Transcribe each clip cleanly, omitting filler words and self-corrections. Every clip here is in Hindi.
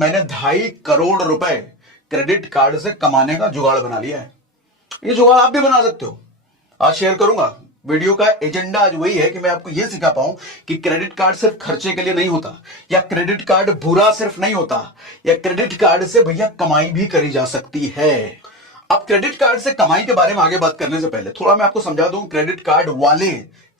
मैंने 2.5 करोड़ रुपए क्रेडिट कार्ड से कमाने का जुगाड़ बना लिया है। ये जुगाड़ आप भी बना सकते हो। आज शेयर करूंगा। वीडियो का एजेंडा आज वही है कि मैं आपको यह सिखा पाऊं कि क्रेडिट कार्ड सिर्फ खर्चे के लिए नहीं होता, या क्रेडिट कार्ड बुरा सिर्फ नहीं होता, या क्रेडिट कार्ड से भैया कमाई भी करी जा सकती है। अब क्रेडिट कार्ड से कमाई के बारे में आगे बात करने से पहले थोड़ा मैं आपको समझा दूं, क्रेडिट कार्ड वाले,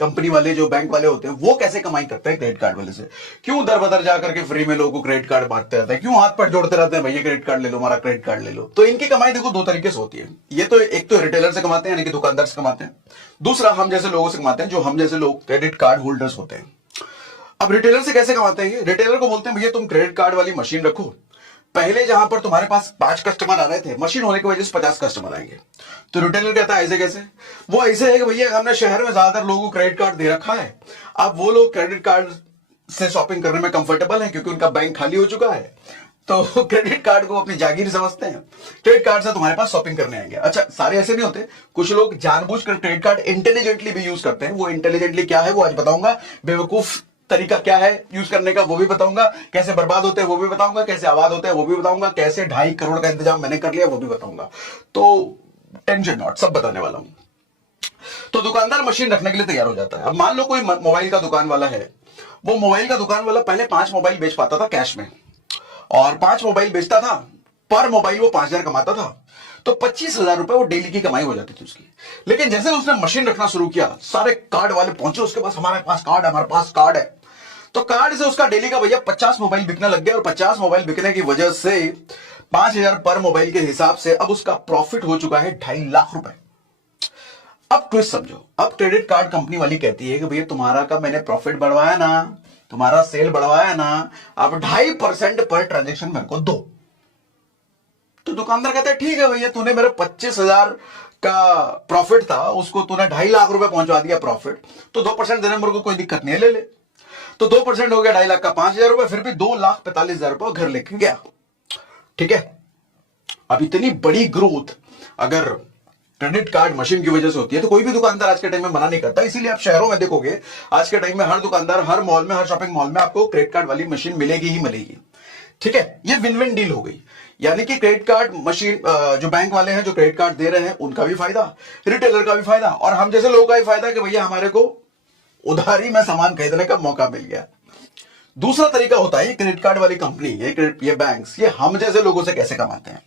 कंपनी वाले, जो बैंक वाले होते हैं, वो कैसे कमाई करते हैं क्रेडिट कार्ड वाले से। क्यों दर बदर जाकर के फ्री में लोगों को क्रेडिट कार्ड बांटते रहते हैं, क्यों हाथ पैर जोड़ते रहते हैं, भैया क्रेडिट कार्ड ले लो, हमारा क्रेडिट कार्ड ले लो। तो इनकी कमाई देखो दो तरीके से होती है। ये तो एक तो रिटेलर से कमाते हैं, यानी कि दुकानदार से कमाते हैं। दूसरा हम जैसे लोगों से कमाते हैं, जो हम जैसे लोग क्रेडिट कार्ड होल्डर्स होते हैं। अब रिटेलर से कैसे कमाते हैं? रिटेलर को बोलते हैं भैया तुम क्रेडिट कार्ड वाली मशीन रखो। पहले जहां पर तुम्हारे पास 5 कस्टमर आ रहे थे, मशीन होने की वजह से 50 कस्टमर आएंगे। तो रिटेलर कहता है ऐसे कैसे? वो ऐसे है कि भैया हमने शहर में ज्यादातर लोगों को क्रेडिट कार्ड दे रखा है, अब वो लोग क्रेडिट कार्ड से शॉपिंग करने में कंफर्टेबल है क्योंकि उनका बैंक खाली हो चुका है, तो क्रेडिट कार्ड को अपनी जागीर समझते हैं, क्रेडिट कार्ड से तुम्हारे पास शॉपिंग करने आएंगे। अच्छा, सारे ऐसे नहीं होते, कुछ लोग जानबूझकर क्रेडिट कार्ड इंटेलिजेंटली भी यूज करते हैं। वो इंटेलिजेंटली क्या है वो आज बताऊंगा, बेवकूफ तरीका क्या है यूज करने का वो भी बताऊंगा, कैसे बर्बाद होते हैं वो भी बताऊंगा, कैसे आबाद होते हैं वो भी बताऊंगा, कैसे 2.5 करोड़ का इंतजाम मैंने कर लिया वो भी बताऊंगा। तो टेंशन नॉट, सब बताने वाला हूं। तो दुकानदार मशीन रखने के लिए तैयार हो जाता है। अब मान लो कोई मोबाइल का दुकान वाला है, वो मोबाइल का दुकान वाला पहले 5 मोबाइल बेच पाता था कैश में, और 5 मोबाइल बेचता था, पर मोबाइल वो 5,000 कमाता था, तो 25,000 रुपए वो डेली की कमाई हो जाती थी उसकी। लेकिन जैसे उसने मशीन रखना शुरू किया, सारे कार्ड वाले पहुंचे उसके पास, हमारे पास कार्ड है, हमारे पास कार्ड है, तो कार्ड से उसका डेली का भैया 50 मोबाइल बिकने लग गया, और 50 मोबाइल बिकने की वजह से 5,000 पर मोबाइल के हिसाब से अब उसका प्रॉफिट हो चुका है 2.5 लाख रुपए। अब ट्विस्ट समझो, अब क्रेडिट कार्ड कंपनी वाली कहती है कि भैया तुम्हारा का मैंने प्रॉफिट बढ़वाया ना, तुम्हारा सेल बढ़वाया ना, अब 2.5% पर ट्रांजेक्शन मेरे को दो। तो दुकानदार कहता है ठीक है भैया, तूने मेरे 25,000 का प्रॉफिट था, उसको तूने 2.5 लाख रुपए पहुंचा दिया प्रॉफिट, तो 2% देने मेरे को कोई दिक्कत नहीं है, ले ले। तो 2% हो गया 2.5 लाख का 5,000 रुपए, फिर भी 2,45,000 रुपए घर लेके गया। ठीक है, अब इतनी बड़ी ग्रोथ अगर क्रेडिट कार्ड मशीन की वजह से होती है तो कोई भी दुकानदार आज के टाइम में मना नहीं करता। इसीलिए आप शहरों में देखोगे आज के टाइम में हर दुकानदार, हर मॉल में, हर शॉपिंग मॉल में आपको क्रेडिट कार्ड वाली मशीन मिलेगी ही मिलेगी। ठीक है, ये विन विन डील हो गई। यानी कि क्रेडिट कार्ड मशीन, जो बैंक वाले हैं जो क्रेडिट कार्ड दे रहे हैं उनका भी फायदा, रिटेलर का भी फायदा, और हम जैसे लोगों का भी फायदा कि भैया हमारे को उधारी में सामान खरीदने का मौका मिल गया। दूसरा तरीका होता है क्रेडिट कार्ड वाली कंपनी, ये बैंक्स, ये हम जैसे लोगों से कैसे कमाते हैं।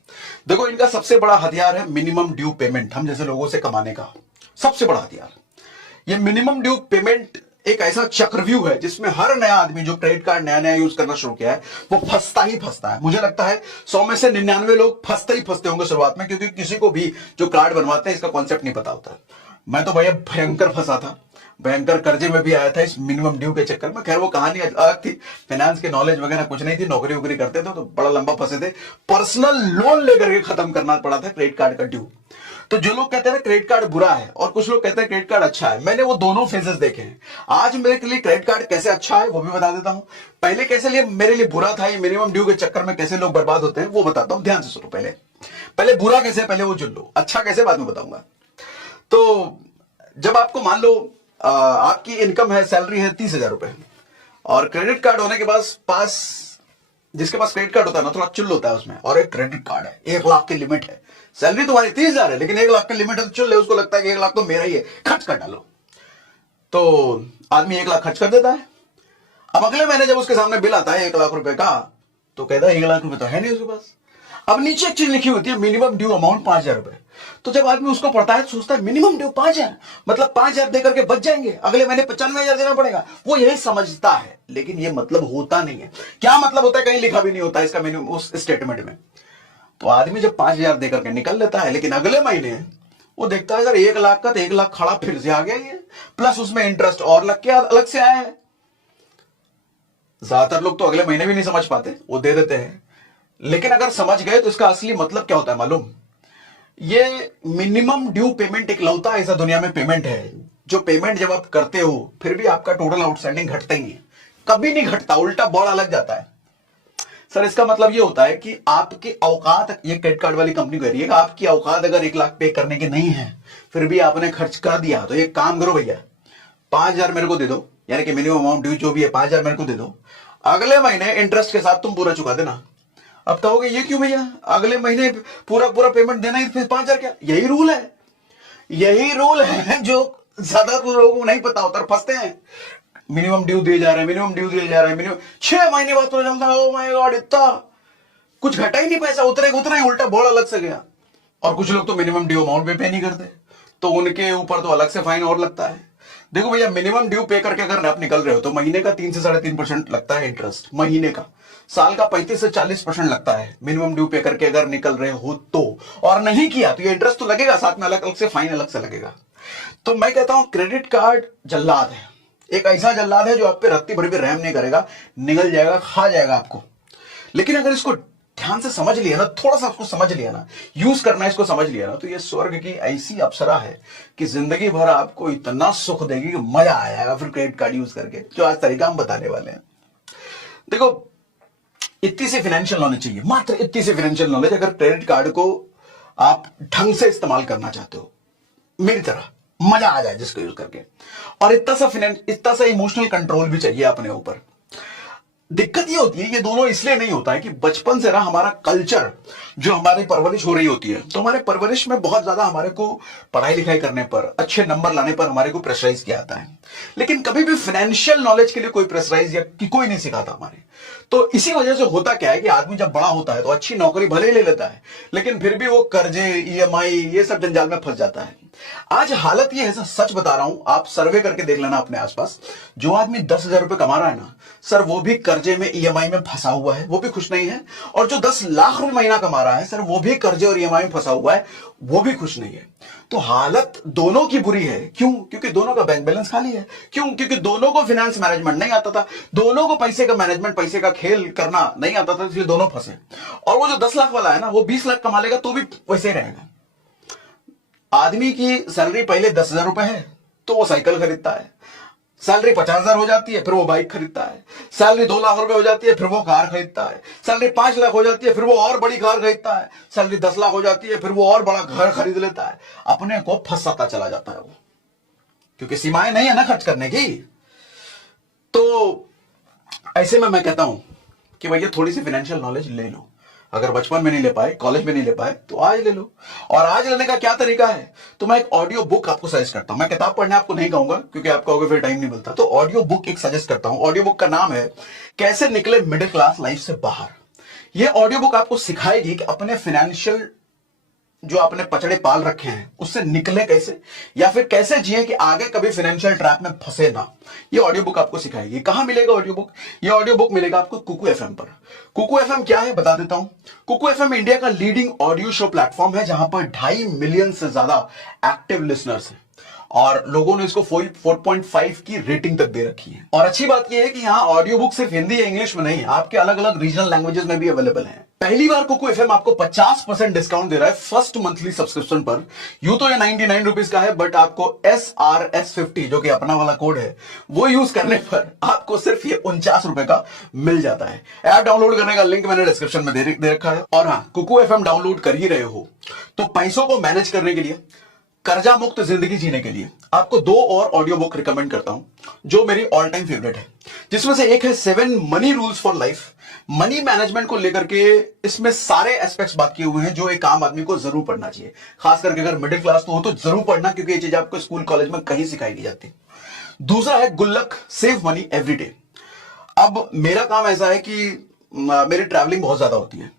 देखो, इनका सबसे बड़ा हथियार है मिनिमम ड्यू पेमेंट, हम जैसे लोगों से कमाने का सबसे बड़ा हथियार। ये मिनिमम ड्यू पेमेंट एक ऐसा चक्रव्यूह है जिसमें हर नया आदमी जो क्रेडिट कार्ड नया नया यूज करना शुरू किया है वो फंसता ही फंसता है। मुझे लगता है 100 में से 99 लोग फंसते ही फंसते होंगे शुरुआत में, क्योंकि किसी को भी जो कार्ड बनवाते हैं इसका कॉन्सेप्ट नहीं पता होता। मैं तो भैया भयंकर फंसा था, भयंकर कर्जे में भी आया था इस मिनिमम ड्यू के चक्कर में। खैर वो कहानी अलग थी, फाइनेंस की नॉलेज वगैरह कुछ नहीं थी, नौकरी वोकरी करते थे तो बड़ा लंबा फंसे थे, पर्सनल लोन लेकर के खत्म करना पड़ा था क्रेडिट कार्ड का ड्यू। तो जो लोग कहते हैं क्रेडिट कार्ड बुरा है और कुछ लोग कहते हैं क्रेडिट कार्ड अच्छा है, मैंने वो दोनों फेजेस देखे हैं। आज मेरे के लिए क्रेडिट कार्ड कैसे अच्छा है वो भी बता देता हूं, पहले कैसे लिए मेरे लिए बुरा था, ये मिनिमम ड्यू के चक्कर में कैसे लोग बर्बाद होते हैं वो बताता हूं। ध्यान से सुनो, पहले बुरा कैसे, पहले वो चुन लो, अच्छा कैसे बाद में बताऊंगा। तो जब आपको मान लो आपकी इनकम है, सैलरी है 30,000 रुपए, और क्रेडिट कार्ड होने के पास जिसके पास क्रेडिट कार्ड होता है ना थोड़ा चुल होता है उसमें, और एक क्रेडिट कार्ड है, 1 लाख की लिमिट है, सैलरी तुम्हारी 30,000 है लेकिन 1 लाख की लिमिट है, तो चुल है, उसको लगता है कि 1 लाख तो मेरा ही है, खर्च कर डालो। तो आदमी 1 लाख खर्च कर देता है। अब अगले महीने जब उसके सामने बिल आता है 1 लाख रुपए का, तो कहता है 1 लाख रुपए तो है नहीं उसके पास। अब नीचे एक चीज लिखी होती है मिनिमम ड्यू अमाउंट 5,000 रुपए। तो जब आदमी उसको पढ़ता है तो सोचता है मिनिमम ड्यू 5,000, मतलब 5,000 देकर के बच जाएंगे, अगले महीने 95,000 देना पड़ेगा, वो यही समझता है। लेकिन ये मतलब होता नहीं है। क्या मतलब होता है कहीं लिखा भी नहीं होता इसका मिनिमम उस स्टेटमेंट में। तो आदमी जब 5,000 देकर के निकल लेता है, लेकिन अगले महीने वो देखता है सर 1 लाख का तो 1 लाख खड़ा फिर से आ गया ये, प्लस उसमें इंटरेस्ट और लग के अलग से आया है। ज्यादातर लोग तो अगले महीने भी नहीं समझ पाते, वो दे देते हैं। लेकिन अगर समझ गए तो इसका असली मतलब क्या होता है मालूम? ये मिनिमम ड्यू पेमेंट इकलौता ऐसा दुनिया में पेमेंट है जो पेमेंट जब आप करते हो फिर भी आपका टोटल आउटस्टैंडिंग घटता ही है, कभी नहीं घटता, उल्टा बढ़ लग जाता है। सर इसका मतलब ये होता है कि आपकी औकात, ये क्रेडिट कार्ड वाली कंपनी कह रही है कि आपकी औकात अगर 1 लाख पे करने की नहीं है फिर भी आपने खर्च कर दिया, तो एक काम करो भैया 5,000 मेरे को दे दो, यानी कि मिनिमम अमाउंट ड्यू जो भी है 5,000 मेरे को दे दो, अगले महीने इंटरेस्ट के साथ तुम पूरा चुका देना। अब कहोगे ये क्यों भैया, अगले महीने पूरा पूरा पेमेंट देना ही, फिर 5,000 क्या? यही रूल है, यही रूल है जो ज्यादातर लोगों को नहीं पता होता, फंसते हैं। मिनिमम ड्यू दिए जा रहे हैं, मिनिमम ड्यू दिए जा रहे हैं, मिनिमम 6 महीने बाद पता चलता है ओ माय गॉड इतना कुछ घटा ही नहीं, पैसा उतरेगा उतना ही, उल्टा बोल अलग से गया। और कुछ लोग तो मिनिमम ड्यू अमाउंट भी पे नहीं करते, तो उनके ऊपर तो अलग से फाइन और लगता है। देखो भैया, मिनिमम ड्यू पे करके अगर आप निकल रहे हो तो महीने का 3 से 3.5% लगता है इंटरेस्ट, महीने का। साल का 35 से 40% लगता है मिनिमम ड्यू पे करके अगर निकल रहे हो तो। और नहीं किया तो ये इंटरेस्ट तो लगेगा, साथ में अलग अलग से फाइन अलग से लगेगा। तो मैं कहता हूं क्रेडिट कार्ड जल्लाद है, एक ऐसा जल्लाद है जो आप पे रत्ती भर भी रहम नहीं करेगा, निगल जाएगा, खा जाएगा आपको। लेकिन अगर इसको ध्यान से समझ लिया ना, थोड़ा सा उसको समझ लिया ना, यूज करना इसको समझ लिया ना, तो ये स्वर्ग की ऐसी अप्सरा है कि जिंदगी भर आपको इतना सुख देगी कि मजा आ जाएगा फिर क्रेडिट कार्ड यूज करके, जो आज तरीका हम बताने वाले हैं। देखो, इतनी सी फाइनेंशियल नॉलेज चाहिए, मात्र इतनी सी फाइनेंशियल नॉलेज, अगर क्रेडिट कार्ड को आप ढंग से इस्तेमाल करना चाहते हो, मेरी तरह मजा आ जाए जिसको यूज करके। और इतना सा इमोशनल कंट्रोल भी चाहिए अपने ऊपर। दिक्कत ये होती है, ये दोनों इसलिए नहीं होता है कि बचपन से ना हमारा कल्चर, जो हमारी परवरिश हो रही होती है, तो हमारे परवरिश में बहुत ज्यादा हमारे को पढ़ाई लिखाई करने पर, अच्छे नंबर लाने पर हमारे को प्रेशराइज किया जाता है। लेकिन कभी भी फाइनेंशियल नॉलेज के लिए कोई प्रेशराइज या कोई नहीं सिखाता हमारे। तो इसी वजह से होता क्या है कि आदमी जब बड़ा होता है तो अच्छी नौकरी भले ही ले लेता है, लेकिन फिर भी वो कर्जे, ईएमआई, ये सब जंजाल में फंस जाता है। आज हालत ये है, सच बता रहा हूं, आप सर्वे करके देख लेना अपने आसपास, जो आदमी 10,000 रुपए कमा रहा है ना सर, वो भी कर्जे में, ईएमआई में फंसा हुआ है, वो भी खुश नहीं है। और जो 10 लाख रुपए महीना कमा रहा है सर, वो भी कर्जे और ईएमआई में फंसा हुआ है, वो भी खुश नहीं है। तो हालत दोनों की बुरी है। क्यों? क्योंकि दोनों का बैंक बैलेंस खाली है। क्यों? क्योंकि दोनों को फाइनेंस मैनेजमेंट नहीं आता था, दोनों को पैसे का मैनेजमेंट, पैसे का खेल करना नहीं आता था, इसलिए दोनों फंसे। और वो जो 10 लाख वाला है ना, वो 20 लाख कमा लेगा तो भी वैसे ही रहेगा। आदमी की सैलरी पहले 10,000 रुपए है तो वो साइकिल खरीदता है, सैलरी 50,000 हो जाती है फिर वो बाइक खरीदता है, सैलरी 2 लाख रुपए हो जाती है फिर वो कार खरीदता है, सैलरी 5 लाख हो जाती है फिर वो और बड़ी कार खरीदता है, सैलरी 10 लाख हो जाती है फिर वो और बड़ा घर खरीद लेता है। अपने को फंसाता चला जाता है वो, क्योंकि सीमाएं नहीं है ना खर्च करने की। तो ऐसे में मैं कहता हूं कि भैया थोड़ी सी फाइनेंशियल नॉलेज ले लो। अगर बचपन में नहीं ले पाए, कॉलेज में नहीं ले पाए, तो आज ले लो। और आज लेने का क्या तरीका है, तो मैं एक ऑडियो बुक आपको सजेस्ट करता हूं। मैं किताब पढ़ने आपको नहीं कहूंगा क्योंकि आप कहोगे फिर टाइम नहीं मिलता, तो ऑडियो बुक एक सजेस्ट करता हूं। ऑडियो बुक का नाम है कैसे निकले मिडिल क्लास लाइफ से बाहर। यह ऑडियो बुक आपको सिखाएगी कि अपने फाइनेंशियल जो आपने पचड़े पाल रखे हैं उससे निकले कैसे, या फिर कैसे जिए कि आगे कभी फाइनेंशियल ट्रैप में फंसे ना। ये ऑडियो बुक आपको सिखाएगी। कहां मिलेगा ऑडियो बुक? ये ऑडियो बुक मिलेगा आपको कुकू एफएम पर। कुकू एफएम क्या है बता देता हूं। कुकू एफएम इंडिया का लीडिंग ऑडियो शो प्लेटफॉर्म है, जहां पर 2.5 मिलियन से ज्यादा एक्टिव लिसनर्स हैं और लोगों ने इसको 4.5 की रेटिंग तक दे रखी है। और अच्छी बात यह है कि यहाँ ऑडियो बुक सिर्फ हिंदी या इंग्लिश में नहीं है, आपके अलग अलग रीजनल लैंग्वेजेस में भी अवेलेबल है। पहली बार कुकू एफएम आपको 50% डिस्काउंट दे रहा है फर्स्ट मंथली सब्सक्रिप्शन पर। यूं तो ये 99 रुपीज का है, बट आपको SRS50 जो कि अपना वाला कोड है वो यूज करने पर आपको सिर्फ ये 49 रुपए का मिल जाता है। ऐप डाउनलोड करने का लिंक मैंने डिस्क्रिप्शन में दे रखा है। और हाँ, कुकू एफएम डाउनलोड कर ही रहे हो तो पैसों को मैनेज करने के लिए, कर्जा मुक्त जिंदगी जीने के लिए आपको 2 और ऑडियो बुक रिकमेंड करता हूं जो मेरी ऑल टाइम फेवरेट है, जिसमें से एक है 7 money rules for life. Money management को लेकर के इसमें सारे एस्पेक्ट्स बात किए हुए हैं जो एक आम आदमी को जरूर पढ़ना चाहिए, खास करके अगर मिडिल क्लास तो हो तो जरूर पढ़ना, क्योंकि ये चीज आपको स्कूल कॉलेज में कहीं सिखाई नहीं जाती। दूसरा है गुल्लक, सेव मनी एवरी डे। अब मेरा काम ऐसा है कि मेरी ट्रैवलिंग बहुत ज्यादा होती है,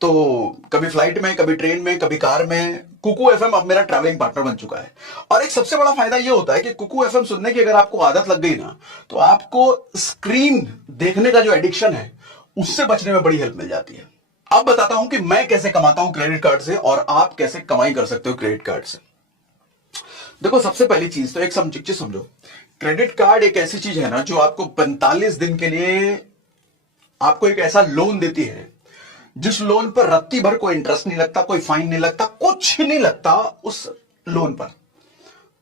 तो कभी फ्लाइट में, कभी ट्रेन में, कभी कार में, कुकू एफएम अब मेरा ट्रैवलिंग पार्टनर बन चुका है। और एक सबसे बड़ा फायदा यह होता है कि कुकू एफएम सुनने की अगर आपको आदत लग गई ना, तो आपको स्क्रीन देखने का जो एडिक्शन है उससे बचने में बड़ी हेल्प मिल जाती है। अब बताता हूं कि मैं कैसे कमाता हूं क्रेडिट कार्ड से और आप कैसे कमाई कर सकते हो क्रेडिट कार्ड से। देखो, सबसे पहली चीज तो एक चीज समझो, क्रेडिट कार्ड एक ऐसी चीज है ना जो आपको 45 दिन के लिए आपको एक ऐसा लोन देती है जिस लोन पर रत्ती भर कोई इंटरेस्ट नहीं लगता, कोई फाइन नहीं लगता, कुछ नहीं लगता उस लोन पर।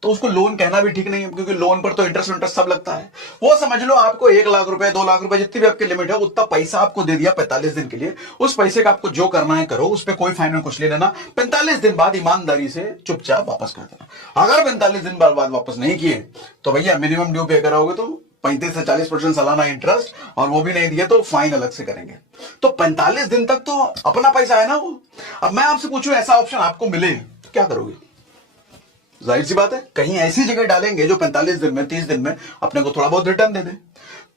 तो उसको लोन कहना भी ठीक नहीं है, क्योंकि लोन पर तो इंटरेस्ट सब लगता है। वो समझ लो आपको 1 लाख रुपए, 2 लाख रुपए, जितनी भी आपकी लिमिट है उतना पैसा आपको दे दिया 45 दिन के लिए। उस पैसे का आपको जो करना है करो, उस पर कोई फाइन कुछ ले लेना। 45 दिन बाद ईमानदारी से चुपचाप वापस कर देना। अगर 45 दिन बाद वापस नहीं किए तो भैया मिनिमम ड्यू पे कराओगे तो 35 से 40% सालाना इंटरेस्ट, और वो भी नहीं दिए तो फाइन अलग से करेंगे। तो 45 दिन तक तो अपना पैसा है ना वो। अब मैं आपसे पूछूं ऐसा ऑप्शन आपको मिले तो क्या करोगे? जाहिर सी बात है कहीं ऐसी जगह डालेंगे जो 45 दिन में 30 दिन में अपने को थोड़ा बहुत रिटर्न दे दे।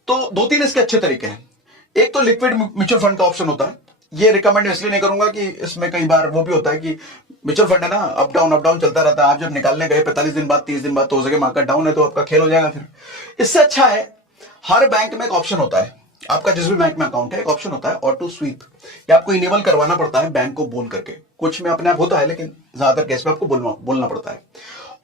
तो 2-3 इसके अच्छे तरीके हैं। एक तो लिक्विड म्यूचुअल फंड का ऑप्शन होता है। ये रिकमेंड इसलिए नहीं करूंगा कि इसमें कई बार वो भी होता है कि म्यूचुअल फंड है ना, अप डाउन चलता रहता है। आप जब निकालने गए 45 दिन बाद 30 दिन बाद तो हो सके मार्केट डाउन है तो आपका खेल हो जाएगा। फिर इससे अच्छा है हर बैंक में एक ऑप्शन होता है, आपका जिस भी बैंक में अकाउंट है एक ऑप्शन होता है ऑटो स्वीप। ये आपको इनेबल करवाना पड़ता है बैंक को बोल करके। कुछ में अपने आप होता है लेकिन ज्यादातर केस में आपको बोलना पड़ता है।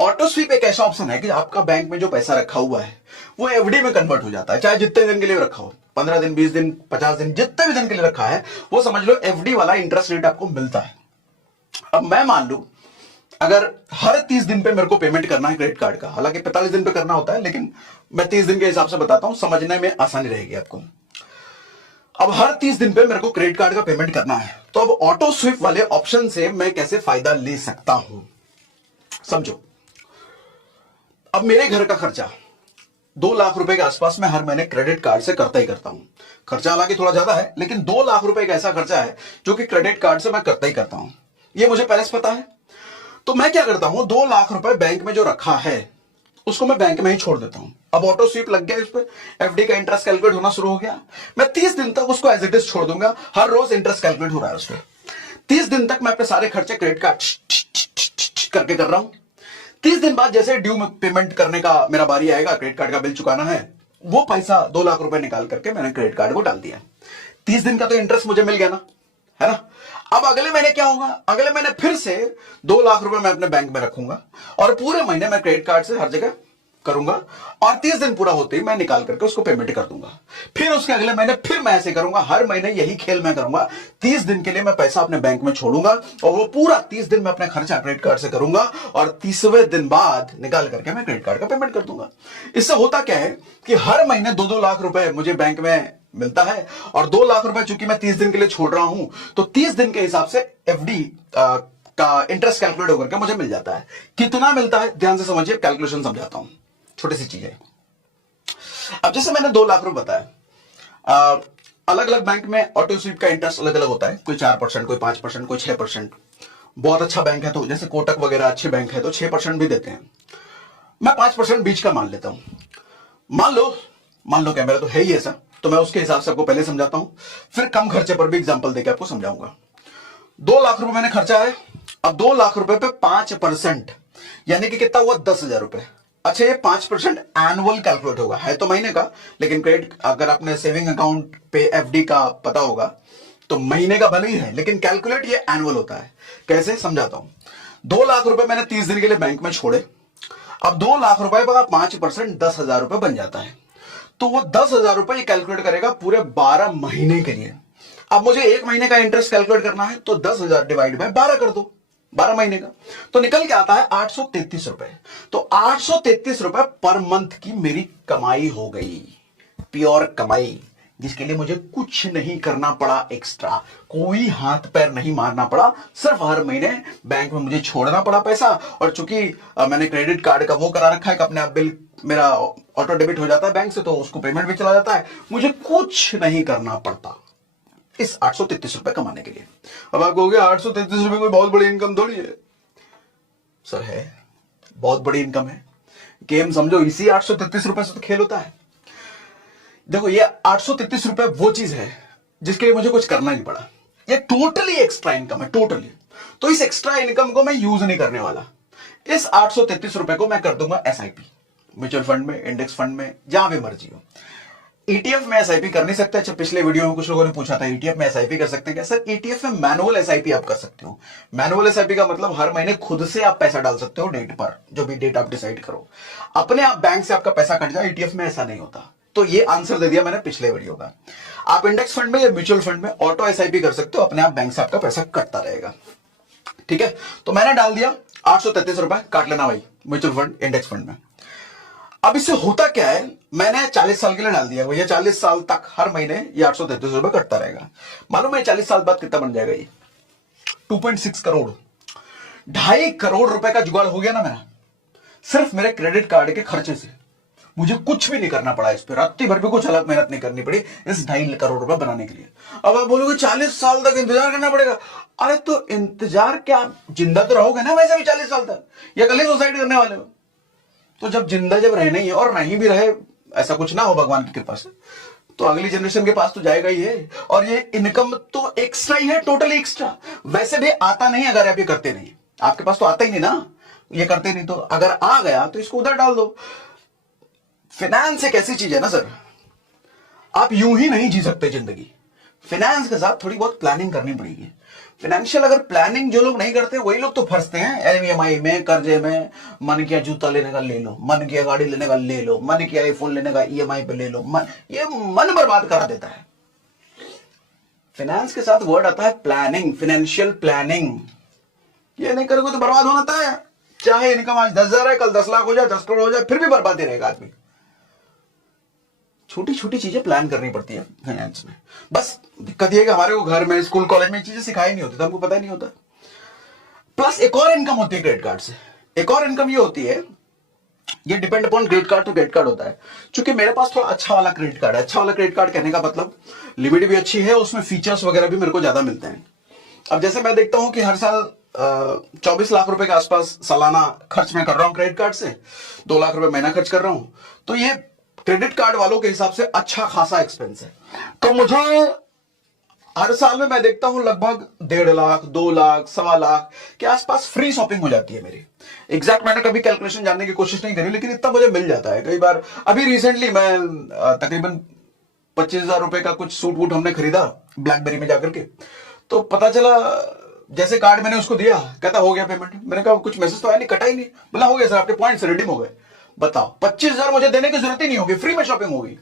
ऑटो स्वीप एक ऐसा ऑप्शन है कि आपका बैंक में जो पैसा रखा हुआ है वो एफडी में कन्वर्ट हो जाता है, चाहे जितने दिन के लिए रखा हो, 15 दिन 20 दिन 50 दिन, जितने भी दिन के लिए रखा है वो समझ लो एफडी वाला इंटरेस्ट रेट आपको मिलता है। अब मैं मान लू अगर हर 30 दिन पे मेरे को पेमेंट करना है क्रेडिट कार्ड का, हालांकि 45 दिन पे करना होता है लेकिन मैं 30 दिन के हिसाब से बताता हूं, समझने में आसानी रहेगी आपको। अब हर 30 दिन पे मेरे को क्रेडिट कार्ड का पेमेंट करना है, तो अब ऑटो स्विप वाले ऑप्शन से मैं कैसे फायदा ले सकता हूं समझो। अब मेरे घर का खर्चा 2 लाख रुपए के आसपास मैं हर महीने क्रेडिट कार्ड से करता ही करता हूं। खर्चा हालांकि थोड़ा ज्यादा है लेकिन 2 लाख रुपए का ऐसा खर्चा है जो कि क्रेडिट कार्ड से मैं करता ही करता हूं, ये मुझे पहले से पता है। तो मैं क्या करता हूं, 2 लाख रुपए बैंक में जो रखा है उसको मैं बैंक में ही छोड़ देता हूं। अब ऑटो स्वीप लग गया, इस पर एफडी का इंटरेस्ट कैलकुलेट होना शुरू हो गया। मैं 30 दिन तक उसको एज इट इज छोड़ दूंगा, हर रोज इंटरेस्ट कैलकुलेट हो रहा है उस पर। 30 दिन तक मैं अपने सारे खर्चे क्रेडिट कार्ड करके कर रहा हूं। 30 दिन बाद जैसे ड्यू पेमेंट करने का मेरा बारी आएगा, क्रेडिट कार्ड का बिल चुकाना है, वो पैसा 2 लाख रुपए निकाल करके मैंने क्रेडिट कार्ड को डाल दिया। 30 दिन का तो इंटरेस्ट मुझे मिल गया ना, है ना। अब अगले महीने क्या होगा, अगले महीने फिर से 2 लाख रुपए मैं अपने बैंक में रखूंगा और पूरे महीने मैं क्रेडिट कार्ड से हर जगह करूंगा, और 30 दिन पूरा होते ही मैं निकाल करके उसको पेमेंट कर दूंगा। फिर उसके अगले महीने फिर मैं ऐसे करूंगा, हर महीने यही खेल मैं करूंगा। 30 दिन के लिए मैं पैसा अपने बैंक में छोड़ूंगा और वो पूरा 30 दिन में अपने खर्चा क्रेडिट कार्ड से करूंगा और 30वें दिन बाद निकाल करके मैं क्रेडिट कार्ड का पेमेंट कर दूंगा। इससे होता क्या है कि हर महीने 2-2 लाख रुपए मुझे बैंक में मिलता है, और 2 लाख रुपए चूंकि मैं 30 दिन के लिए छोड़ रहा हूं तो 30 दिन के हिसाब से एफडी का इंटरेस्ट कैलकुलेट होकर के मुझे मिल जाता है। कितना मिलता है ध्यान से समझिए, कैलकुलेशन समझाता हूं, छोटी सी चीज है। अब जैसे मैंने 2 लाख रुपए बताया, अलग अलग बैंक में ऑटो स्वीप का इंटरेस्ट अलग अलग होता है, कोई 4%, कोई 5%, कोई 6%। बहुत अच्छा बैंक है तो जैसे कोटक वगैरह अच्छे बैंक है तो 6% भी देते हैं। मैं 5% बीच का मान लेता हूं। मान लो क्या, मेरा तो है ही ऐसा, तो मैं उसके हिसाब से आपको पहले समझाता हूं, फिर कम खर्चे पर भी एग्जांपल देकर आपको समझाऊंगा। 2 लाख रुपए मैंने खर्चा है। अब 2 लाख रुपए पे 5% यानी कि कितना हुआ, 10,000 रुपए। अच्छा, ये 5% एनुअल कैलकुलेट होगा, है तो महीने का, लेकिन क्रेडिट अगर आपने सेविंग अकाउंट पे एफडी का पता होगा तो महीने का भले ही है लेकिन कैलकुलेट ये एनुअल होता है। कैसे समझाता हूं। 2 लाख रुपए मैंने 30 दिन के लिए बैंक में छोड़े। अब 2 लाख रुपए का 5% 10,000 रुपए बन जाता है, तो वो 10,000 रुपए कैलकुलेट करेगा पूरे 12 महीने के लिए। अब मुझे 1 महीने का इंटरेस्ट कैलकुलेट करना है तो 10,000 डिवाइड बाय 12 कर दो, 12 महीने का, तो निकल के आता है 833 रुपए। तो 833 रुपए पर मंथ की मेरी कमाई हो गई, प्योर कमाई, जिसके लिए मुझे कुछ नहीं करना पड़ा एक्स्ट्रा, कोई हाथ पैर नहीं मारना पड़ा, सिर्फ हर महीने बैंक में मुझे छोड़ना पड़ा पैसा। और चूंकि मैंने क्रेडिट कार्ड का वो करा रखा है कि अपने आप बिल मेरा ऑटो डेबिट हो जाता है बैंक से, तो उसको पेमेंट भी चला जाता है, मुझे कुछ नहीं करना पड़ता इस 833 रुपए कमाने के लिए। अब आप कहोगे 833 रुपए कोई बहुत बड़ी इनकम थोड़ी है। सर है, बहुत बड़ी इनकम है। गेम समझो, इसी 833 रुपए से तो खेल होता है। देखो, ये 833 रुपए वो चीज है जिसके लिए मुझे कुछ करना नहीं पड़ा। ये टोटली एक्स्ट्रा इनकम है, टोटली। तो इस एक्स्ट्रा इनकम को मैं यूज नहीं करने वाला। इस 833 रुपए को मैं कर दूंगा एसआईपी, म्यूचुअल फंड में, इंडेक्स फंड में, जहां भी मर्जी हो। ईटीएफ में एसआईपी कर नहीं सकते। अच्छा, पिछले वीडियो में कुछ लोगों ने पूछा था ईटीएफ में एसआईपी कर सकते हैं क्या? सर, ईटीएफ में मैनुअल एसआईपी आप कर सकते हो। मैनुअल एसआईपी का मतलब हर महीने खुद से आप पैसा डाल सकते हो डेट पर, जो भी डेट आप डिसाइड करो, अपने आप बैंक से आपका पैसा कट जाए। ईटीएफ में ऐसा नहीं होता। तो ये आंसर दे दिया मैंने पिछले वीडियो का। आप इंडेक्स फंड में या म्यूचुअल फंड में ऑटो एसआईपी कर सकते हो, अपने आप बैंक से आपका पैसा कटता रहेगा। ठीक है, तो मैंने डाल दिया 833 रुपए, काट लेना भाई म्यूचुअल फंड, इंडेक्स फंड में। अब इससे होता क्या है, मैंने 40 साल के लिए डाल दिया, भैया 40 साल तक हर महीने ये 833 रुपए कटता रहेगा। मालूम है 40 साल बाद कितना बन जाएगा? ये 2.6 करोड़, 2.5 करोड़ रुपए का जुगाड़ हो गया ना मेरा, सिर्फ मेरे क्रेडिट कार्ड के खर्चे से। मुझे कुछ भी नहीं करना पड़ा इस पे, रात्रि भर भी कुछ अलग मेहनत नहीं करनी पड़ी इस 2.5 करोड़ रुपए बनाने के लिए। अब आप बोलोगे 40 साल तक इंतजार करना पड़ेगा। अरे तो इंतजार क्या, जिंदा तो रहोगे ना वैसे भी 40 साल तक, या कल ही सुसाइड करने वाले हो? तो जब जिंदा जब रहना ही है, और नहीं भी रहे, ऐसा कुछ ना हो भगवान की कृपा से, तो अगली जनरेशन के पास तो जाएगा ही है। और ये इनकम तो एक्स्ट्रा ही है, टोटली एक्स्ट्रा। वैसे भी आता नहीं अगर आप ये करते नहीं, आपके पास तो आता ही नहीं ना, ये करते नहीं। तो अगर आ गया तो इसको उधर डाल दो। फाइनेंस एक ऐसी चीज है ना सर, आप यूं ही नहीं जी सकते जिंदगी। फाइनेंस के साथ थोड़ी बहुत प्लानिंग करनी पड़ेगी। फाइनेंशियल अगर प्लानिंग जो लोग नहीं करते वही लोग तो फंसते हैं ईएमआई में, कर्जे में। मन किया जूता लेने का ले लो, मन किया गाड़ी लेने का ले लो, मन किया आईफोन लेने का ईएमआई पे ले लो। ये मन बर्बाद करा देता है। फाइनेंस के साथ वर्ड आता है प्लानिंग, फाइनेंशियल प्लानिंग। ये नहीं करोगे तो बर्बाद होना था है। चाहे इनकम आज 10,000 है, कल 10 लाख हो जाए, 10 करोड़ हो जाए, फिर भी बर्बाद ही रहेगा आदमी। छोटी छोटी चीजें प्लान करनी पड़ती है फाइनेंस में। बस दिक्कत यह है कि हमारे को घर में, स्कूल, कॉलेज में चीजें सिखाई नहीं होती, तो हमको पता ही नहीं होता। प्लस एक और इनकम होती है क्रेडिट कार्ड से। एक और इनकम ये होती है, ये depend upon credit card to credit card होता है। क्योंकि मेरे पास थोड़ा अच्छा वाला क्रेडिट कार्ड है। अच्छा वाला क्रेडिट कार्ड कहने का मतलब लिमिट भी अच्छी है, उसमें फीचर्स वगैरह भी मेरे को ज्यादा मिलते हैं। अब जैसे मैं देखता हूं कि हर साल 24 लाख रुपए के आसपास सालाना खर्च मैं कर रहा हूं क्रेडिट कार्ड से, 2 लाख रुपए महीना खर्च कर रहा हूं, तो ये क्रेडिट कार्ड वालों के हिसाब से अच्छा खासा एक्सपेंस है। तो मुझे हर साल में मैं देखता हूं लगभग 1.5 लाख, 2 लाख, 1.25 लाख के आसपास फ्री शॉपिंग हो जाती है मेरी। एग्जैक्ट मैंने कभी कैलकुलेशन जानने की कोशिश नहीं करी, लेकिन इतना मुझे मिल जाता है कई बार। अभी रिसेंटली मैं तकरीबन 25,000 रुपए का कुछ सूट वूट हमने खरीदा ब्लैकबेरी में जाकर के, तो पता चला जैसे कार्ड मैंने उसको दिया, कहता हो गया पेमेंट। मैंने कहा कुछ मैसेज तो आया नहीं, कटा ही नहीं। बोला हो गया सर, आपके पॉइंट्स रिडीम हो गए। बताओ, 25,000 मुझे देने की जरूरत ही नहीं होगी, फ्री में शॉपिंग होगी।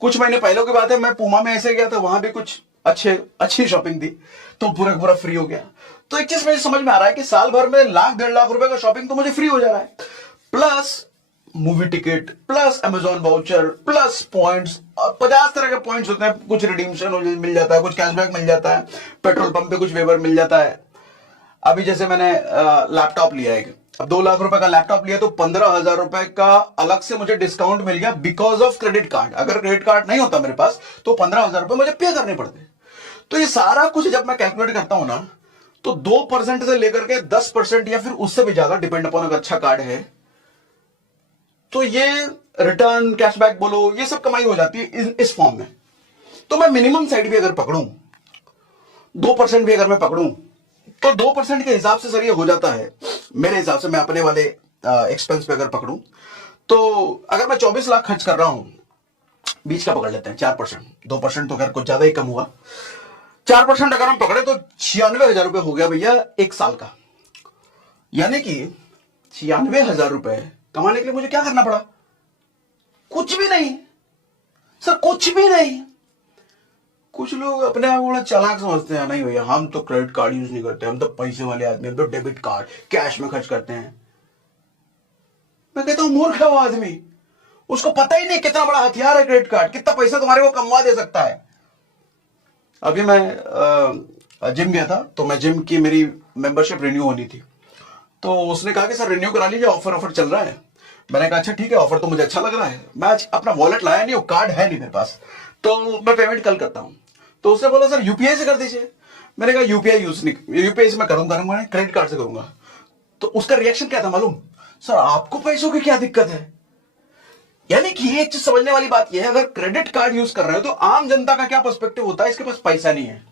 कुछ महीने पहले की बात है, मैं पूमा में ऐसे गया था, वहां भी कुछ अच्छी शॉपिंग थी, तो पूरा फ्री हो गया। तो एक चीज मुझे समझ में आ रहा है कि साल भर में 1 लाख 1.5 लाख रुपए का शॉपिंग तो मुझे फ्री हो जा रहा है, plus movie ticket, plus Amazon voucher, plus points. 50 तरह के पॉइंट्स होते हैं, कुछ रिडीम्शन मिल जाता है, कुछ कैशबैक मिल जाता है, पेट्रोल पंप पे कुछ वेवर मिल जाता है। अभी जैसे मैंने लैपटॉप लिया है, अब 2 लाख रुपए का लैपटॉप लिया, तो 15,000 रुपए का अलग से मुझे डिस्काउंट मिल गया बिकॉज ऑफ क्रेडिट कार्ड। अगर क्रेडिट कार्ड नहीं होता मेरे पास तो 15,000 रुपए मुझे पे करने पड़ते। तो ये सारा कुछ जब मैं कैलकुलेट करता हूं ना, तो 2% से लेकर के 10% या फिर उससे भी ज्यादा, डिपेंड अपॉन अगर अच्छा कार्ड है तो ये रिटर्न, कैशबैक बोलो, ये सब कमाई हो जाती है इस फॉर्म में। तो मैं मिनिमम साइड भी अगर पकड़ूं, 2% भी अगर मैं पकड़ूं, तो 2% के हिसाब से सर ये हो जाता है मेरे हिसाब से। मैं अपने वाले एक्सपेंस पे अगर पकड़ूं, तो अगर मैं 24 लाख खर्च कर रहा हूं, बीच का पकड़ लेते हैं 4%, 2% तो अगर कुछ ज्यादा ही कम हुआ, 4% अगर हम पकड़े तो 96,000 रुपए हो गया भैया एक साल का। यानी कि 96,000 रुपए कमाने के लिए मुझे क्या करना पड़ा? कुछ भी नहीं सर, कुछ भी नहीं। कुछ लोग अपने आप को बड़ा चालाक समझते हैं, नहीं भैया हम तो क्रेडिट कार्ड यूज नहीं करते, हम तो पैसे वाले आदमी, हम तो डेबिट कार्ड कैश में खर्च करते हैं। मैं कहता हूं मूर्ख है वो आदमी, उसको पता ही नहीं कितना बड़ा हथियार है क्रेडिट कार्ड, कितना पैसा तुम्हारे को कमवा दे सकता है। अभी मैं जिम गया था, तो मैं जिम की मेरी मेंबरशिप रिन्यू होनी थी, तो उसने कहा कि सर रिन्यू करा लीजिए, ऑफर चल रहा है। मैंने कहा अच्छा ठीक है, ऑफर तो मुझे अच्छा लग रहा है। मैं आज अपना वॉलेट लाया नहीं, वो कार्ड है नहीं मेरे पास, तो मैं पेमेंट कल करता हूं। तो उसने बोला सर यूपीआई से कर दीजिए। मैंने कहा यूपीआई यूज नहीं, यूपीआई से मैं करूंगा क्रेडिट कार्ड से करूंगा। तो उसका रिएक्शन क्या था मालूम? सर आपको पैसों की क्या दिक्कत है? यानी कि एक चीज समझने वाली बात यह है, अगर क्रेडिट कार्ड यूज कर रहे हो तो आम जनता का क्या पर्सपेक्टिव होता है, इसके पास पैसा नहीं है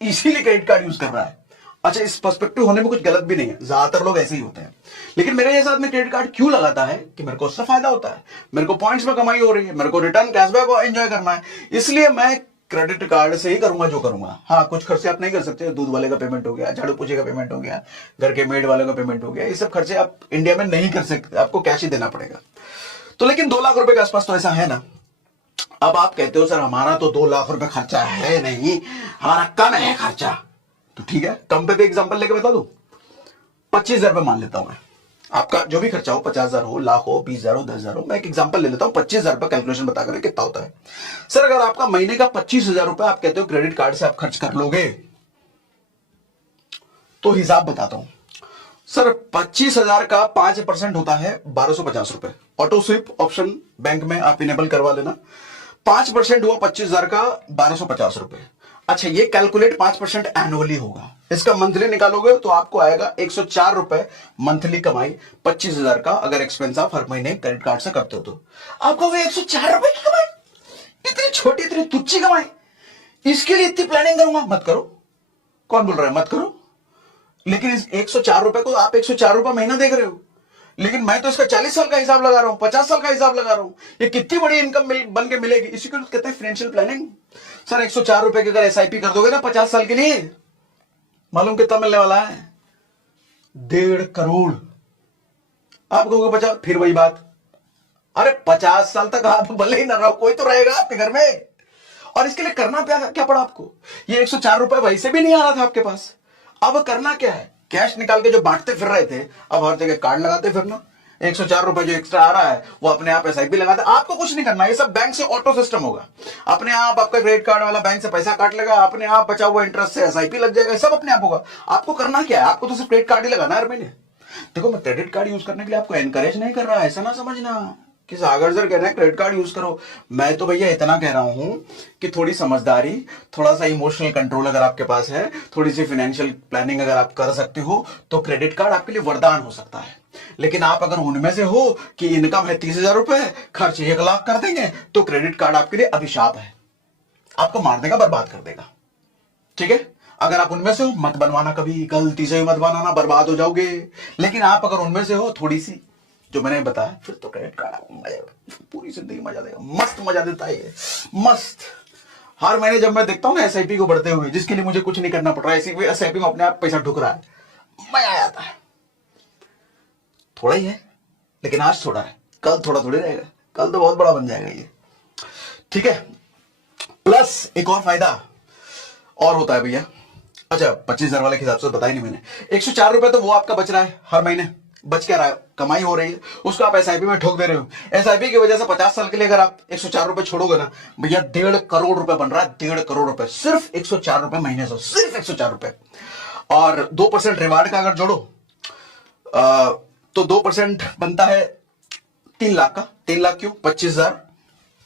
इसीलिए क्रेडिट कार्ड यूज कर रहा है। अच्छा, इस पर्सपेक्टिव होने में कुछ गलत भी नहीं है, ज्यादातर लोग ऐसे ही होते हैं। लेकिन मेरे जैसा आदमी क्रेडिट कार्ड क्यों लगाता है कि मेरे को उससे फायदा होता है, मेरे को पॉइंट्स में कमाई हो रही है, मेरे को रिटर्न कैशबैक को एंजॉय करना है, इसलिए मैं क्रेडिट कार्ड से ही करूंगा जो करूंगा। हाँ, कुछ खर्चे आप नहीं कर सकते, दूध वाले का पेमेंट हो गया, झाड़ू पोछे का पेमेंट हो गया, घर के मेड वाले का पेमेंट हो गया, ये सब खर्चे आप इंडिया में नहीं कर सकते, आपको कैश ही देना पड़ेगा। तो लेकिन 2 लाख रुपए के आसपास तो ऐसा है ना। अब आप कहते हो सर हमारा तो 2 लाख रुपए खर्चा है नहीं, हमारा कम है खर्चा, तो ठीक है, कम पे भी एग्जांपल लेके बता दो। 25,000 रुपए मान लेता हूं मैं, आपका जो भी खर्चा हो, 50,000 हो, लाख हो, 20,000 हो, 10,000 हो, मैं एक एग्जांपल ले लेता हूं। 25,000 रुपए कैलकुलेशन बता कर कितना होता है सर? अगर आपका महीने का 25,000 रुपए आप कहते हो क्रेडिट कार्ड से आप खर्च कर लोगे, तो हिसाब बताता हूं। सर 25,000 का 5% होता है 1250 रुपए। ऑटो स्विप ऑप्शन बैंक में आप इनेबल करवा लेना। 5% हुआ 25,000 का 1250 रुपए। अच्छा, ये कैलकुलेट 5% एनुअली होगा। इसका मंथली निकालोगे तो आपको आएगा 104 रुपए मंथली कमाई 25,000 का, अगर एक्सपेंस आप हर महीने क्रेडिट कार्ड से करते हो तो। आपको 104 रुपए की कमाई, इतनी छोटी इतनी तुच्छी कमाई, इसके लिए इतनी प्लानिंग करूंगा? मत करो। कौन बोल रहा है मत करो? लेकिन इस 104 रुपए को आप 104 रुपए महीना देख रहे हो, लेकिन मैं तो इसका 40 साल का हिसाब लगा रहा हूं, 50 साल का हिसाब लगा रहा हूं। ये कितनी बड़ी इनकम बन के मिलेगी, इसी को कहते हैं फाइनेंशियल प्लानिंग। सर 104 रुपए की अगर एसआईपी कर दोगे ना 50 साल के लिए, मालूम कितना मिलने वाला है? 1.5 करोड़। आप कहोगे 50, फिर वही बात, अरे 50 साल तक आप भले ही ना रहो, कोई तो रहेगा आपके घर में। और इसके लिए करना क्या पड़ा आपको? ये 104 रुपए वैसे भी नहीं आ रहा था आपके पास। अब करना क्या है? कैश निकाल के जो बांटते फिर रहे थे, अब हर जगह कार्ड लगाते फिरना। 104 रुपए जो एक्स्ट्रा आ रहा है वो अपने आप एसआईपी लगाते। आपको कुछ नहीं करना, ये सब बैंक से ऑटो सिस्टम होगा। अपने आप आपका क्रेडिट कार्ड वाला बैंक से पैसा काट लेगा, अपने आप बचा हुआ इंटरेस्ट से एसआईपी लग जाएगा, सब अपने आप होगा। आपको करना क्या है? आपको तो सिर्फ क्रेडिट कार्ड ही लगाना है हर महीने। देखो, मैं क्रेडिट कार्ड यूज करने के लिए आपको एनकरेज नहीं कर रहा, ऐसा ना समझना कि सागर सर कह रहे हैं क्रेडिट कार्ड यूज करो। मैं तो भैया इतना कह रहा हूं कि थोड़ी समझदारी, थोड़ा सा इमोशनल कंट्रोल अगर आपके पास है, थोड़ी सी फाइनेंशियल प्लानिंग अगर आप कर सकते हो तो क्रेडिट कार्ड आपके लिए वरदान हो सकता है। लेकिन आप अगर उनमें से हो कि इनकम है 30,000 रुपए, खर्च 1 लाख कर देंगे, तो क्रेडिट कार्ड आपके लिए अभिशाप है, आपको मार देगा, बर्बाद कर देगा। ठीक है? अगर आप उनमें से हो मत बनवाना, कभी गलती से मत बनाना, बर्बाद हो जाओगे। लेकिन आप अगर उनमें से हो थोड़ी सी जो मैंने बताया, फिर तो क्रेडिट कार्ड आपको मजा, पूरी जिंदगी मजा देगा, मस्त मजा देता है ये, मस्त। हर महीने जब मैं देखता हूं ना एसआईपी को बढ़ते हुए, जिसके लिए मुझे कुछ नहीं करना पड़ रहा है, एसआईपी में अपने आप पैसा ढुक रहा है, मजा आ जाता है। थोड़ा ही है, लेकिन आज थोड़ा है, कल थोड़ा थोड़ी रहेगा, कल तो बहुत बड़ा बन जाएगा ये। ठीक है? प्लस एक और फायदा और होता है भैया। अच्छा, 25,000 वाले के हिसाब से बताया नहीं मैंने। 104 रुपए तो वो आपका बच रहा है हर महीने, बच क्या रहा है, कमाई हो रही है, उसको आप एसआईपी में ठोक दे रहे हो। एसआईपी की वजह से 50 साल के लिए अगर आप 104 रुपए छोड़ोगे ना भैया, 1.5 करोड़ रुपए बन रहा है। 1.5 करोड़ रुपए सिर्फ 104 रुपए महीने से, सिर्फ 104 रुपए। और 2% रिवार्ड का अगर जोड़ो तो 2% बनता है 3 लाख का। 3 लाख क्यों? 25,000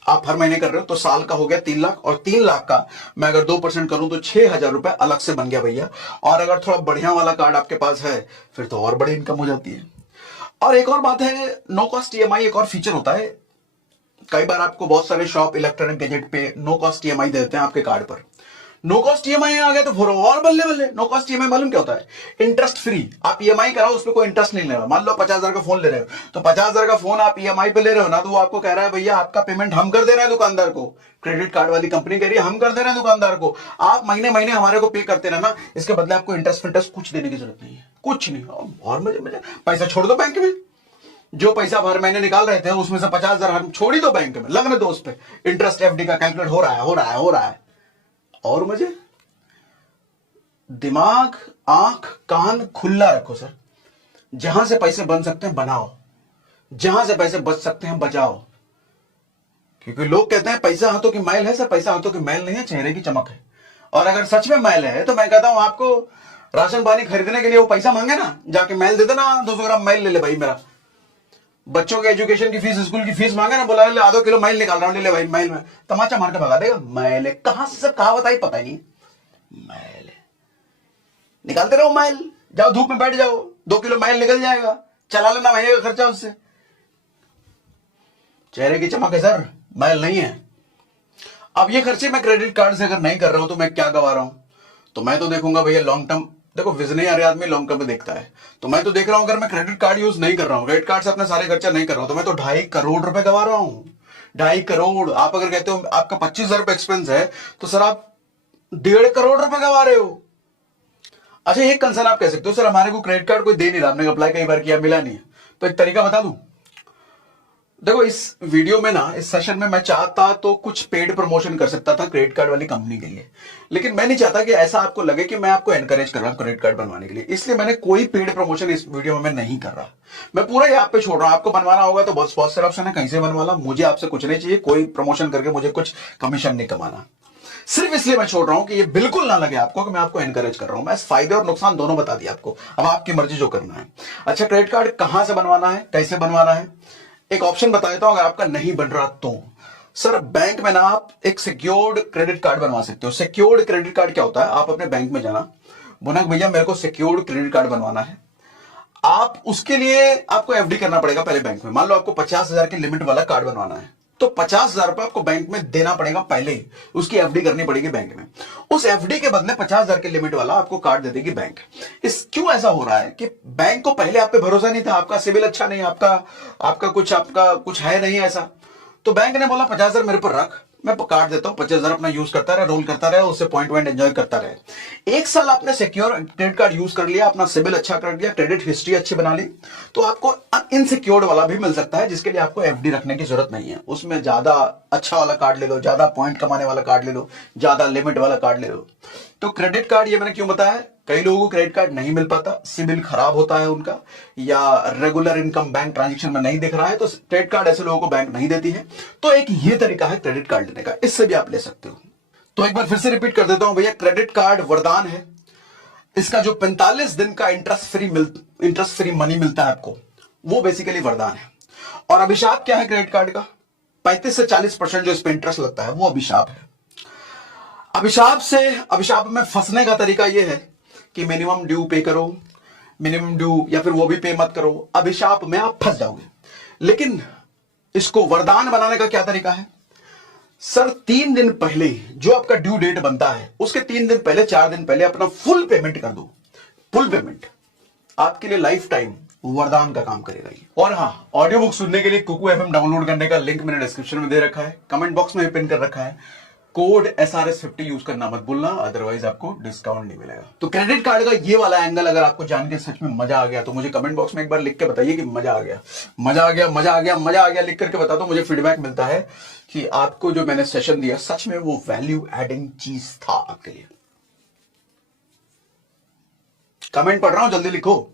आप हर महीने कर रहे हो तो साल का हो गया 3 लाख, और 3 लाख का मैं अगर 2% करूं तो 6,000 रुपए अलग से बन गया भैया। और अगर थोड़ा बढ़िया वाला कार्ड आपके पास है फिर तो और बड़ी इनकम हो जाती है। और एक और बात है, नो कॉस्ट ईएमआई एक और फीचर होता है। कई बार आपको बहुत सारे शॉप इलेक्ट्रॉनिक गैजेट पे नो कॉस्ट ईएमआई देते हैं आपके कार्ड पर। नो कॉस्ट ईएमआई आ गया तो फिर और बल्ले बल्ले। नो कॉस्ट ईएमआई मालूम क्या होता है? Interest free. आप ईएमआई कराओ, उस पर कोई इंटरेस्ट नहीं ले रहा। मान लो 50,000 का फोन ले रहे हो, तो 50,000 का फोन आप ईएमआई पे ले रहे हो ना, तो वो आपको कह रहा है भैया आपका पेमेंट हम कर दे रहे हैं दुकानदार को। क्रेडिट कार्ड वाली कंपनी कह रही है हम कर दे रहे हैं दुकानदार को, आप महीने महीने हमारे को पे करते रहना, इसके बदले आपको इंटरेस्ट कुछ देने की जरूरत नहीं है, कुछ नहीं। और मजे पैसा छोड़ दो बैंक में, जो पैसा हर महीने निकाल रहे थे उसमें से 50,000 हम छोड़ ही दो बैंक में, लगने दो उस पर। इंटरेस्ट एफडी का कैलकुलेट हो रहा है। और मजे। दिमाग, आंख, कान खुला रखो सर। जहां से पैसे बन सकते हैं बनाओ, जहां से पैसे बच सकते हैं बचाओ। क्योंकि लोग कहते हैं पैसा हाथों की मैल है। सर पैसा हाथों की मैल नहीं है, चेहरे की चमक है। और अगर सच में मैल है तो मैं कहता हूं आपको राशन पानी खरीदने के लिए वो पैसा मांगे ना, जाके मैल दे देना, 200 ग्राम मैल ले ले भाई मेरा। बच्चों के एजुकेशन की फीस, स्कूल की फीस मांगे ना, बोला ले आधो किलो मैल निकाल रहा हूं, ले ले भाई मैल में, तमाचा मार के भगा देगा। मैल है कहां से, सब कहावत आई पता ही नहीं। मैल है, निकालते रहो मैल, जाओ धूप में बैठ जाओ, 2 किलो मैल निकल जाएगा, चला लेना महीने का खर्चा उससे। चेहरे की चमक है सर, मैल नहीं है। अब ये खर्चे मैं क्रेडिट कार्ड से अगर नहीं कर रहा हूं तो मैं क्या गवा रहा हूं? तो मैं तो देखूंगा भैया लॉन्ग टर्म। देखो विजनरी आदमी लॉन्ग टर्म में देखता है। तो मैं तो देख रहा हूं अगर मैं क्रेडिट कार्ड यूज नहीं कर रहा हूं, क्रेडिट कार्ड से अपने सारे खर्चा नहीं कर रहा हूं, तो मैं तो 2.5 करोड़ रुपए गवा रहा हूं। 2.5 करोड़। आप अगर कहते हो आपका 25,000 रुपए एक्सपेंस है तो सर आप 1.5 करोड़ रुपए गवा रहे हो। अच्छा, एक कंसर्न आप कह सकते हो सर हमारे को क्रेडिट कार्ड कोई दे नहीं रहा, हमने अप्लाई कई बार किया मिला नहीं है। तो एक तरीका बता दूं। देखो इस वीडियो में ना, इस सेशन में मैं चाहता तो कुछ पेड प्रमोशन कर सकता था क्रेडिट कार्ड वाली कंपनी के लिए, लेकिन मैं नहीं चाहता कि ऐसा आपको लगे कि मैं आपको एनकरेज कर रहा हूं क्रेडिट कार्ड बनवाने के लिए। इसलिए मैंने कोई पेड प्रमोशन इस वीडियो में मैं नहीं कर रहा। मैं पूरा ही आप पे छोड़ रहा हूं। आपको बनवाना होगा तो बहुत सारे ऑप्शन है, कहीं से बनवा ला, मुझे आपसे कुछ नहीं चाहिए। कोई प्रमोशन करके मुझे कुछ कमीशन नहीं कमाना। सिर्फ इसलिए मैं छोड़ रहा हूं कि ये बिल्कुल ना लगे आपको कि मैं आपको एनकरेज कर रहा हूं। मैं फायदे और नुकसान दोनों बता दिया आपको, अब आपकी मर्जी जो करना है। अच्छा, क्रेडिट कार्ड कहां से बनवाना है, कैसे बनवाना है, एक ऑप्शन बता देता हूं अगर आपका नहीं बन रहा तो। सर, बैंक में ना आप एक सिक्योर्ड क्रेडिट कार्ड बनवा सकते हो। सिक्योर्ड क्रेडिट कार्ड क्या होता है, आप अपने बैंक में जाना, बोला भैया मेरे को सिक्योर्ड क्रेडिट कार्ड बनवाना है। आप उसके लिए आपको एफडी करना पड़ेगा पहले बैंक में। मान लो आपको 50,000 की लिमिट वाला कार्ड बनवाना है, तो 50,000 रुपए आपको बैंक में देना पड़ेगा पहले ही, उसकी एफडी करनी पड़ेगी बैंक में। उस एफडी के बदले 50,000 की लिमिट वाला आपको कार्ड दे देगी बैंक। इस क्यों ऐसा हो रहा है कि बैंक को पहले आप पे भरोसा नहीं था, आपका सिविल अच्छा नहीं, आपका कुछ है नहीं ऐसा, तो बैंक ने बोला 50,000 मेरे पर रख, मैं कार्ड देता हूं, 25,000 अपना यूज करता रहे, रोल करता रहे, उससे पॉइंट एंजॉय करता रहे। एक साल आपने सिक्योर क्रेडिट कार्ड यूज कर लिया, अपना सिविल अच्छा कर लिया, क्रेडिट हिस्ट्री अच्छी बना ली, तो आपको इनसिक्योर्ड वाला भी मिल सकता है, जिसके लिए आपको एफडी रखने की जरूरत नहीं है। उसमें ज्यादा अच्छा वाला कार्ड ले लो, ज्यादा पॉइंट कमाने वाला कार्ड ले लो, ज्यादा लिमिट वाला कार्ड ले लो। तो क्रेडिट कार्ड ये मैंने क्यों बताया, कई लोगों को क्रेडिट कार्ड नहीं मिल पाता, सिविल खराब होता है उनका, या रेगुलर इनकम बैंक ट्रांजैक्शन में नहीं दिख रहा है, तो क्रेडिट कार्ड ऐसे लोगों को बैंक नहीं देती है। तो एक ये तरीका है क्रेडिट कार्ड लेने का, इससे भी आप ले सकते हो। तो एक बार फिर से रिपीट कर देता हूं भैया, क्रेडिट कार्ड वरदान है। इसका जो 45 दिन का इंटरेस्ट फ्री मनी मिलता है आपको, वो बेसिकली वरदान है। और अभिशाप क्या है क्रेडिट कार्ड का, 35 से 40% जो इस पर इंटरेस्ट लगता है वो अभिशाप है। अभिशाप में फंसने का तरीका यह है कि मिनिमम ड्यू पे करो, मिनिमम ड्यू, या फिर वो भी पे मत करो, अभिशाप में आप फंस जाओगे। लेकिन इसको वरदान बनाने का क्या तरीका है, सर 3 दिन पहले जो आपका ड्यू डेट बनता है, उसके 3 दिन पहले, 4 दिन पहले अपना फुल पेमेंट कर दो। फुल पेमेंट आपके लिए लाइफ टाइम वरदान का काम करेगा ये। और हाँ, ऑडियो बुक सुनने के लिए कुकू एफएम डाउनलोड करने का लिंक मैंने डिस्क्रिप्शन में दे रखा है, कमेंट बॉक्स में भी पिन कर रखा है। कोड SRS50 यूज करना मत भूलना, अदरवाइज आपको डिस्काउंट नहीं मिलेगा। तो क्रेडिट कार्ड का ये वाला एंगल अगर आपको जान के सच में मजा आ गया, तो मुझे कमेंट बॉक्स में एक बार लिख के बताइए कि मजा आ गया, मजा आ गया, मजा आ गया, मजा आ गया, लिख करके बता दो। मुझे फीडबैक मिलता है कि आपको जो मैंने सेशन दिया सच में वो वैल्यू एडिंग चीज था आपके लिए। कमेंट पढ़ रहा हूं, जल्दी लिखो।